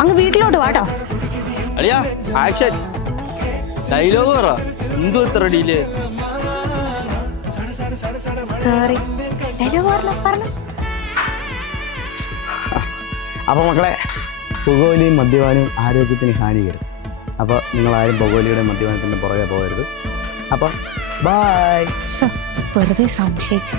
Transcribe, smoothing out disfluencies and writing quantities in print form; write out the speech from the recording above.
അങ്ങ് വീട്ടിലോട്ട് വാട്ടോ. അളിയാ ആക്ഷൻ ഡയലോഗ് പറ. എന്തോ ഇത്ര ഡീല്? അപ്പോൾ മക്കളെ, പുകവലിയും മദ്യപാനവും ആരോഗ്യത്തിന് ഹാനികരം. അപ്പോൾ നിങ്ങളാരും പുകവലിയുടെ മദ്യപാനത്തിൻ്റെ പുറകെ പോകരുത്. അപ്പോൾ ബൈ. വെറുതെ സംശയിച്ചു.